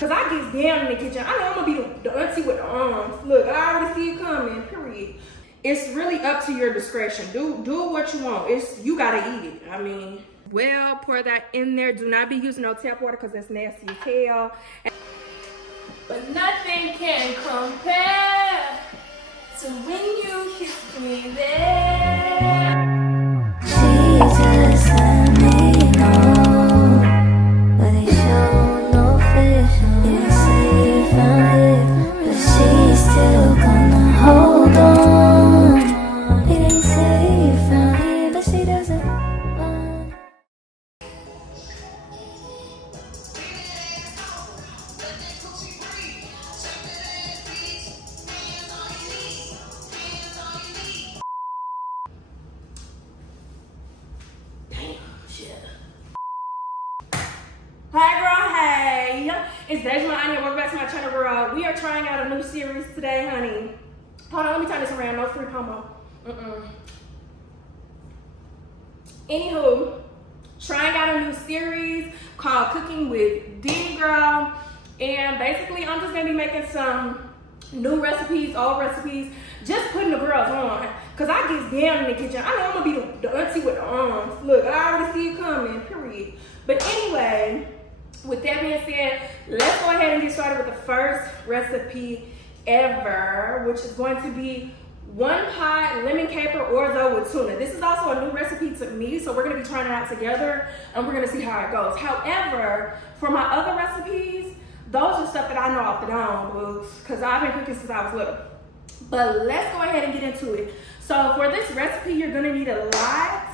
Cause I get down in the kitchen. I know I'm gonna be the auntie with the arms. Look, I already see it coming, period. It's really up to your discretion. Do what you want. You gotta eat it. I mean, well, pour that in there. Do not be using no tap water because that's nasty as hell. But nothing can compare to when you kiss me there. She just let me know, but they show no vision. They say you found it, but she's still gonna hold on. They didn't say you found it, but she doesn't want. Hi girl, hey. It's Dajiah, Yani. Welcome back to my channel, girl. We are trying out a new series today, honey. Hold on, let me turn this around. No free promo. Anywho, trying out a new series called Cooking with D, girl. And basically, I'm just gonna be making some new recipes, old recipes, just putting the girls on. Cause I get down in the kitchen. I know I'm gonna be the auntie with the arms. Look, I already see it coming, period. But anyway, with that being said, let's go ahead and get started with the first recipe ever, which is going to be 1 pot lemon caper orzo with tuna. This is also a new recipe to me, so we're gonna be trying it out together and we're gonna see how it goes. However, for my other recipes, those are stuff that I know off the dome, because I've been cooking since I was little. But let's go ahead and get into it. So for this recipe, you're gonna need a lot.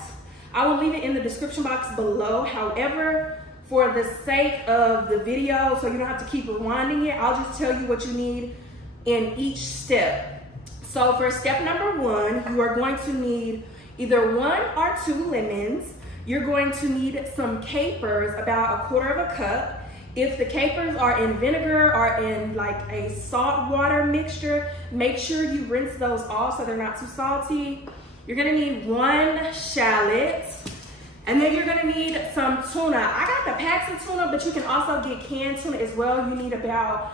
I will leave it in the description box below. However, for the sake of the video, so you don't have to keep rewinding it, I'll just tell you what you need in each step. So for step number 1, you are going to need either 1 or 2 lemons. You're going to need some capers, about 1/4 cup. If the capers are in vinegar or in like a salt water mixture, make sure you rinse those off so they're not too salty. You're gonna need 1 shallot. And then you're gonna need some tuna. I got the packs of tuna, but you can also get canned tuna as well. You need about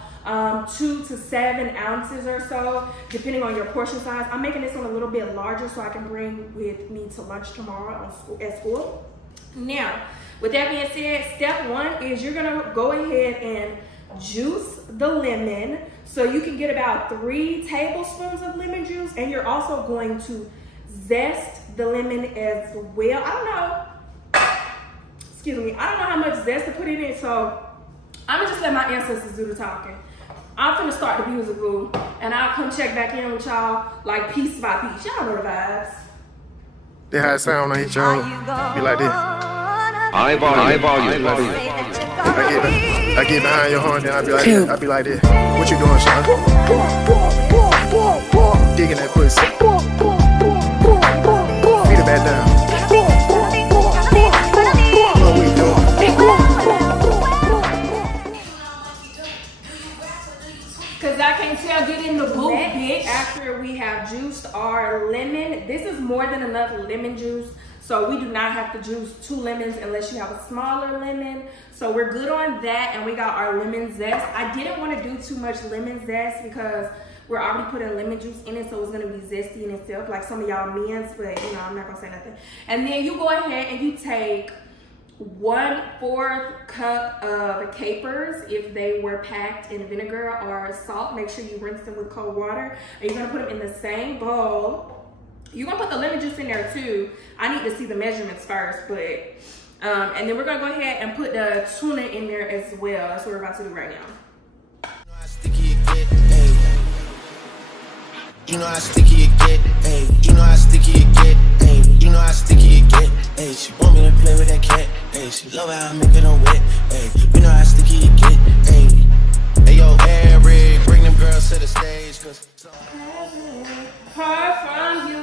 2 to 7 ounces or so, depending on your portion size. I'm making this one a little bit larger so I can bring with me to lunch tomorrow at school. Now, with that being said, step 1 is you're gonna go ahead and juice the lemon. So you can get about 3 tablespoons of lemon juice, and you're also going to zest the lemon as well. Excuse me, I don't know how much zest to put in it, so I'm gonna just let my ancestors do the talking. I'm gonna start the music, boo, and I'll come check back in with y'all like piece by piece. Y'all know the vibes. That's how it sound when I hit your be like this. Eyeball you. I get behind your horn, then I be like this. What you doing, son? Digging that pussy. Feet it back down. What we doing? Cause I can't tell, get in the booth, bitch. After we have juiced our lemon, this is more than enough lemon juice. So we do not have to juice 2 lemons unless you have a smaller lemon. So we're good on that, and we got our lemon zest. I didn't want to do too much lemon zest because we're already putting lemon juice in it, so it's gonna be zesty in itself, like some of y'all men's, but you know, I'm not gonna say nothing. And then you go ahead and you take 1/4 cup of capers. If they were packed in vinegar or salt, make sure you rinse them with cold water. And you're gonna put them in the same bowl. You're gonna put the lemon juice in there too. I need to see the measurements first, but and then we're gonna go ahead and put the tuna in there as well. That's what we're about to do right now. You know how sticky it get, ayy. You know how sticky it get, ayy. You know how sticky it get, ayy. She want me to play with that cat, ayy. She love how I make it on wet, ayy. You know how sticky it get, ayy. Hey yo, Eric, bring them girls to the stage, cause heard from you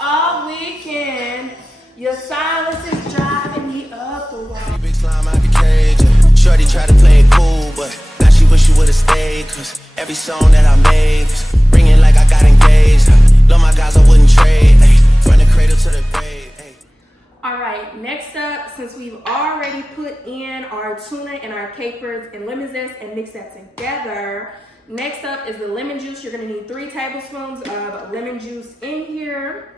all weekend. Your silence is driving me up the wall. big slime out the cage. Shorty tried to play it cool, but now she wish you would've stayed. Cause every song that I made was ringing like I got engaged. Love my guys, I wouldn't trade. Ay, from the cradle to the grave. Ay. All right, next up, since we've already put in our tuna and our capers and lemon zest and mixed that together, next up is the lemon juice. You're gonna need 3 tablespoons of lemon juice in here.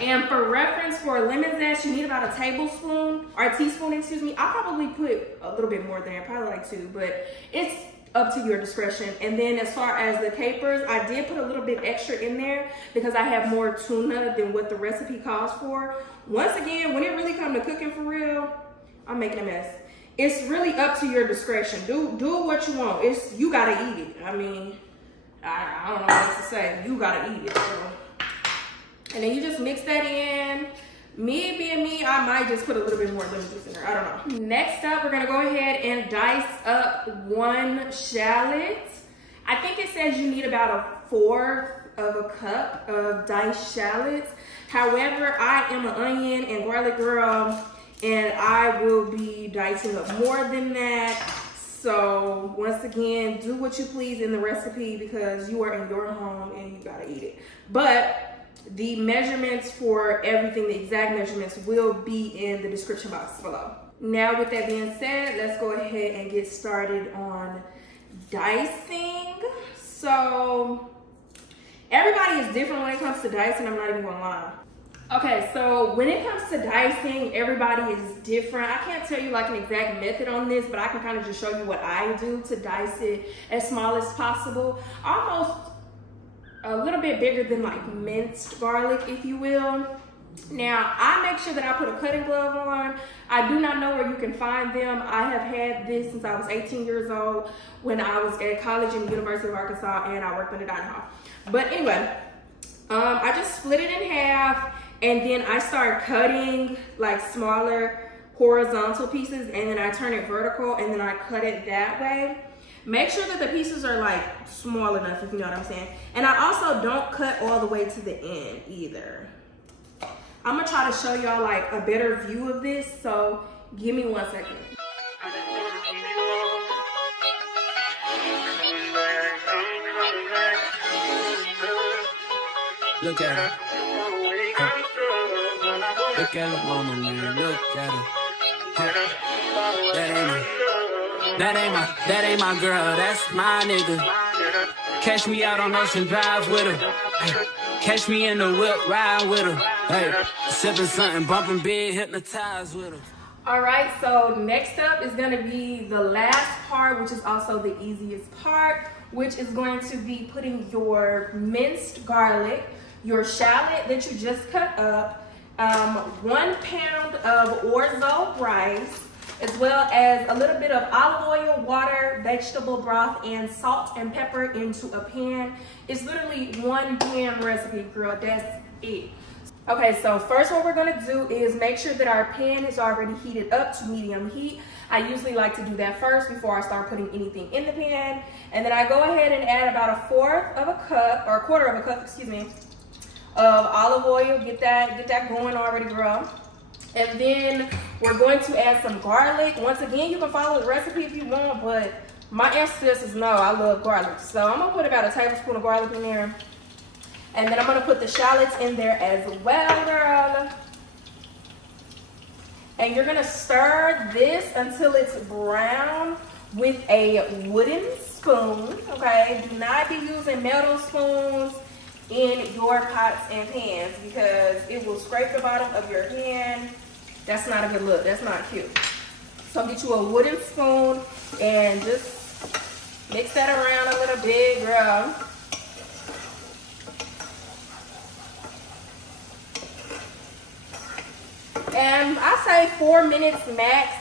And for reference, for lemon zest, you need about a tablespoon, or a teaspoon, excuse me. I'll probably put a little bit more than that, probably like 2, but it's up to your discretion. And then as far as the capers, I did put a little bit extra in there because I have more tuna than what the recipe calls for. Once again, when it really comes to cooking for real, I'm making a mess. It's really up to your discretion. Do what you want. You gotta eat it. I mean, I don't know what else to say. You gotta eat it. So. And then you just mix that in. Me being me, I might just put a little bit more lemon juice in there. I don't know. Next up, we're gonna go ahead and dice up 1 shallot. I think it says you need about 1/4 of a cup of diced shallots. However, I am an onion and garlic girl, and I will be dicing up more than that. So once again, do what you please in the recipe because you are in your home and you gotta eat it. But the measurements for everything, the exact measurements, will be in the description box below. Now with that being said, let's go ahead and get started on dicing. So everybody is different when it comes to dicing, I'm not even gonna lie. Okay, so when it comes to dicing, everybody is different. I can't tell you like an exact method on this, but I can kind of just show you what I do to dice it as small as possible. Almost a little bit bigger than like minced garlic, if you will. Now, I make sure that I put a cutting glove on. I do not know where you can find them. I have had this since I was 18 years old when I was at college in the University of Arkansas and I worked in the dining hall. But anyway, I just split it in half and then I start cutting like smaller horizontal pieces and then I turn it vertical and then I cut it that way. Make sure that the pieces are like small enough, if you know what I'm saying. And I also don't cut all the way to the end either. I'm gonna try to show y'all like a better view of this, so give me 1 second. Look at her. Look at her mama, man. Look at her. That ain't my girl, that's my nigga. Catch me out on Ocean Drive with her. Hey, catch me in the whip, ride with her. Hey, sipping something, bumping big, hypnotized with her. All right, so next up is gonna be the last part, which is also the easiest part, which is going to be putting your minced garlic, your shallot that you just cut up, 1 pound of Orzo rice, as well as a little bit of olive oil, water, vegetable broth, and salt and pepper into a pan. It's literally 1 pan recipe, girl, that's it. Okay, so first what we're gonna do is make sure that our pan is already heated up to medium heat. I usually like to do that first before I start putting anything in the pan. And then I go ahead and add about 1/4 of a cup, or 1/4 of a cup, excuse me, of olive oil. Get that going already, girl. And then we're going to add some garlic. Once again, you can follow the recipe if you want, but my ancestors know I love garlic. So I'm gonna put about a tablespoon of garlic in there. And then I'm gonna put the shallots in there as well, girl. And you're gonna stir this until it's brown with a wooden spoon, okay? Do not be using metal spoons in your pots and pans because it will scrape the bottom of your pan. That's not a good look, that's not cute. So get you a wooden spoon and just mix that around a little bit, girl. And I say 4 minutes max,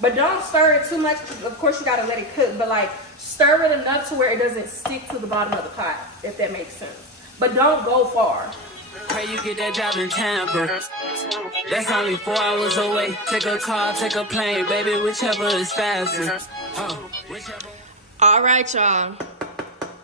but don't stir it too much. Of course you gotta let it cook, but like stir it enough to where it doesn't stick to the bottom of the pot, if that makes sense. But don't go far. Pray you get that job in Tampa. That's only 4 hours away. Take a car, take a plane, baby, whichever is faster. All right, y'all.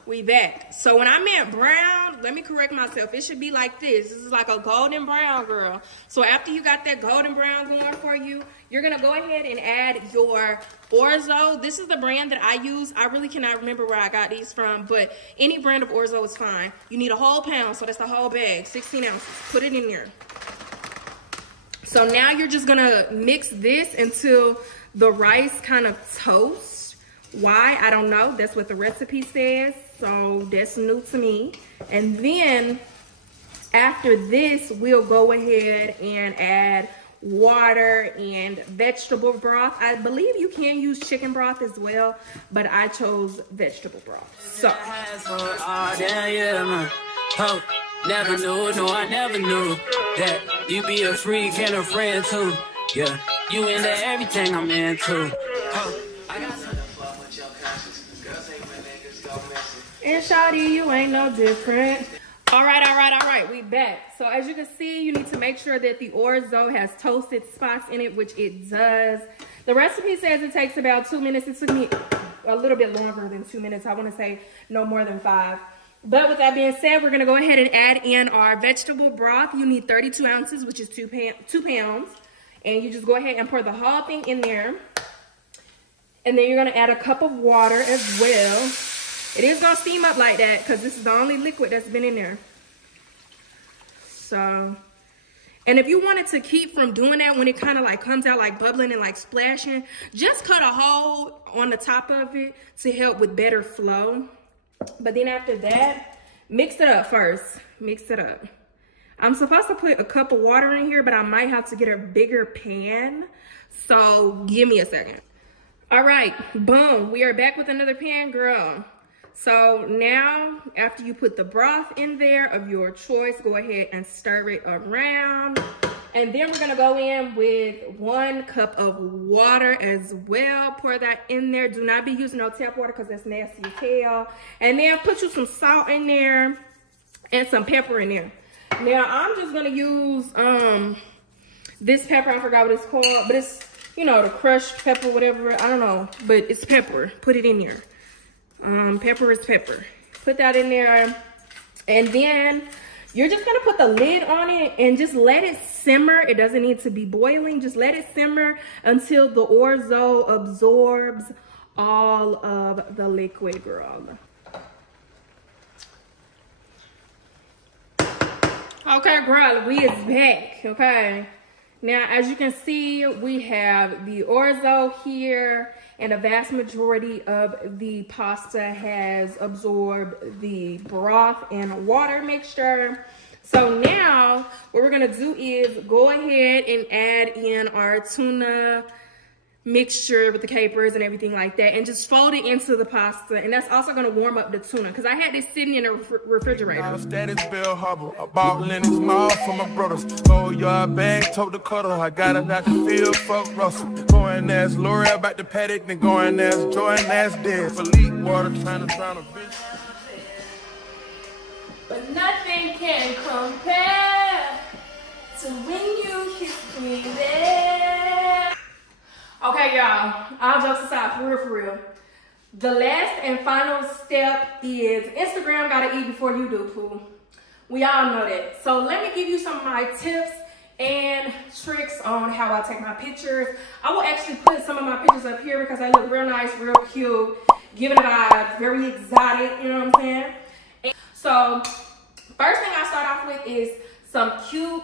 We back. So when I meant brown, let me correct myself. It should be like this. This is like a golden brown, girl. So after you got that golden brown going for you, you're going to go ahead and add your Orzo. This is the brand that I use. I really cannot remember where I got these from, but any brand of Orzo is fine. You need a whole pound, so that's the whole bag, 16 ounces. Put it in there. So now you're just gonna mix this until the rice kind of toasts. Why? I don't know. That's what the recipe says. So that's new to me. And then after this, we'll go ahead and add water and vegetable broth. I believe you can use chicken broth as well, but I chose vegetable broth. So never knew, no, I never knew that you be a freak and a friend too. Yeah, you into everything I'm into. And shawty, you ain't no different. All right, we back. So as you can see, you need to make sure that the orzo has toasted spots in it, which it does. The recipe says it takes about 2 minutes. It took me a little bit longer than 2 minutes. I want to say no more than 5. But with that being said, we're going to go ahead and add in our vegetable broth. You need 32 ounces, which is 2 pounds. And you just go ahead and pour the whole thing in there. And then you're going to add a cup of water as well. It is going to steam up like that because this is the only liquid that's been in there. So, and if you wanted to keep from doing that when it kind of like comes out like bubbling and like splashing, just cut a hole on the top of it to help with better flow. But then after that, mix it up first. Mix it up. I'm supposed to put a cup of water in here, but I might have to get a bigger pan. So give me a second. All right, boom. We are back with another pan, girl. So now, after you put the broth in there of your choice, go ahead and stir it around. And then we're gonna go in with 1 cup of water as well. Pour that in there. Do not be using no tap water because that's nasty as hell. And then put you some salt in there and some pepper in there. Now, I'm just gonna use this pepper. I forgot what it's called, but it's, you know, the crushed pepper, whatever. I don't know, but it's pepper. Put it in there. Pepper is pepper. Put that in there. And then you're just gonna put the lid on it and just let it simmer. It doesn't need to be boiling. Just let it simmer until the orzo absorbs all of the liquid, girl. Okay, girl, we is back, okay? Now, as you can see, we have the orzo here, and a vast majority of the pasta has absorbed the broth and water mixture. So now what we're gonna do is go ahead and add in our tuna mixture with the capers and everything like that, and just fold it into the pasta. And that's also gonna warm up the tuna because I had this sitting in the refrigerator. Status Bell Harbor, I bought Lennox Mall for my brothers. 4-yard bag, tote the cutter. I got it out the field, fuck Russell. Going as L'Oreal back to Paddock, then going as Jordan as dead. Philippe water trying to drown a bitch. But nothing can compare to when you kiss me there. Okay, y'all, all jokes aside, for real. The last and final step is Instagram gotta eat before you do, poo. We all know that. So let me give you some of my tips and tricks on how I take my pictures. I will actually put some of my pictures up here because they look real nice, real cute, giving a vibe, very exotic, you know what I'm saying? And so first thing I start off with is some cute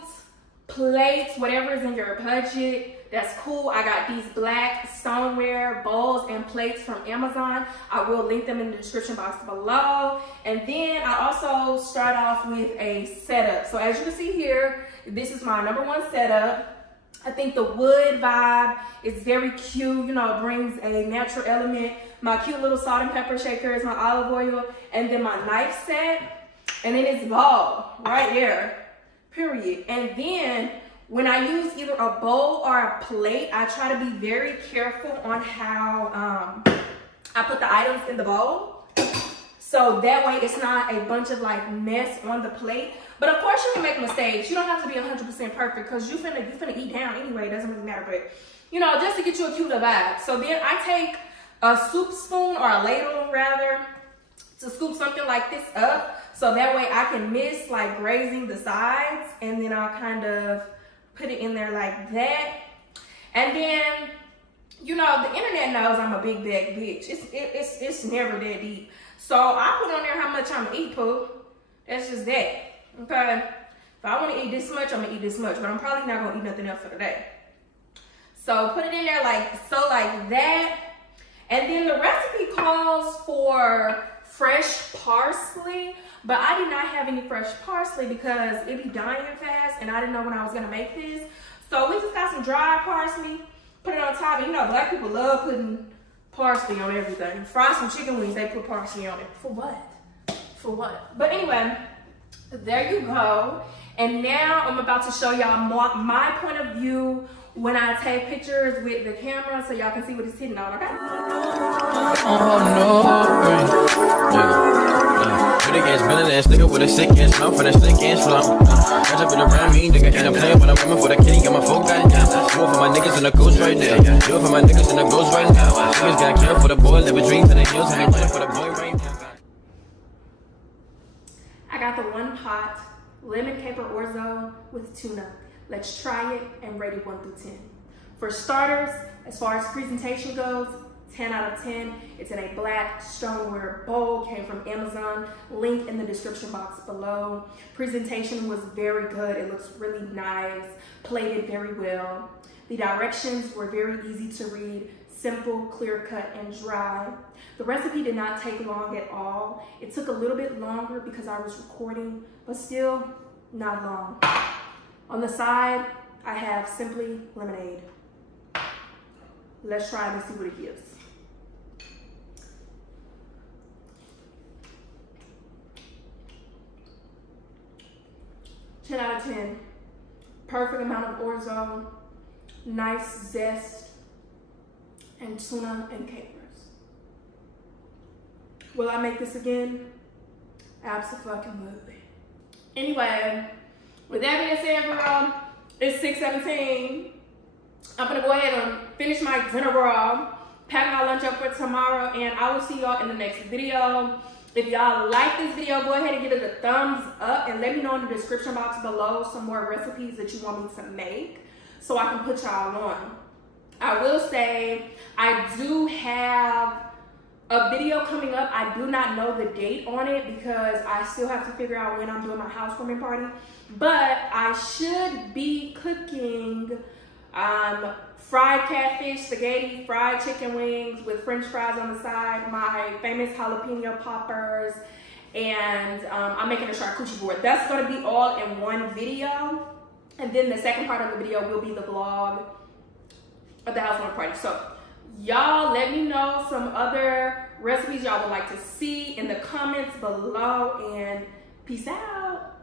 plates, whatever is in your budget. That's cool. I got these black stoneware bowls and plates from Amazon. I will link them in the description box below. And then I also start off with a setup. So as you can see here, this is my #1 setup. I think the wood vibe is very cute. You know, it brings a natural element. My cute little salt and pepper shakers, my olive oil, and then my knife set. And then it's bowl right there, period. And then when I use either a bowl or a plate, I try to be very careful on how I put the items in the bowl. So that way it's not a bunch of like mess on the plate. But of course you can make mistakes. You don't have to be 100% perfect because you finna eat down anyway. It doesn't really matter. But you know, just to get you a cute vibe. So then I take a soup spoon or a ladle rather to scoop something like this up. So that way I can miss like grazing the sides, and then I'll kind of put it in there like that. And then, you know, the internet knows I'm a big bag bitch. It's never that deep. So I put on there how much I'm gonna eat, poo. That's just that, okay? If I want to eat this much, I'm gonna eat this much, but I'm probably not gonna eat nothing else for the day. So put it in there like that. And then the recipe calls for fresh parsley, but I did not have any fresh parsley because it be dying fast and I didn't know when I was gonna make this. So we just got some dry parsley, put it on top. And you know, black people love putting parsley on everything. Fry some chicken wings, they put parsley on it. For what? For what? But anyway, there you go. And now I'm about to show y'all my point of view when I take pictures with the camera so y'all can see what it's hitting on, okay? Oh no, pretty ass villain ass nigga with a sick ass mouth and a sick ass slump. Catch up around me, nigga, and I'm playing when I'm coming for the kitty, got my phone got down. Do it for my niggas in the ghost right now. Do it for my niggas in the ghost right now. Niggas got killed for the boy, living dreams in the hills, and they running for the boy right now. I got the 1 pot lemon caper orzo with tuna. Let's try it and rate it 1 through 10. For starters, as far as presentation goes, 10 out of 10. It's in a black stoneware bowl, came from Amazon. Link in the description box below. Presentation was very good. It looks really nice, plated very well. The directions were very easy to read, simple, clear cut, and dry. The recipe did not take long at all. It took a little bit longer because I was recording, but still not long. On the side, I have simply lemonade. Let's try it and see what it gives. Ten out of 10. Perfect amount of orzo, nice zest, and tuna and capers. Will I make this again? Absolutely. Anyway, with that being said, girl, it's 6:17. I'm gonna go ahead and finish my dinner, girl, pack my lunch up for tomorrow, and I will see y'all in the next video. If y'all like this video, go ahead and give it a thumbs up and let me know in the description box below some more recipes that you want me to make so I can put y'all on. I will say I do have a video coming up. I do not know the date on it because I still have to figure out when I'm doing my housewarming party. But I should be cooking fried catfish, spaghetti, fried chicken wings with french fries on the side, my famous jalapeno poppers, and I'm making a charcuterie board. That's gonna be all in one video. And then the second part of the video will be the vlog of the housewarming party. So y'all let me know some other recipes y'all would like to see in the comments below, and peace out.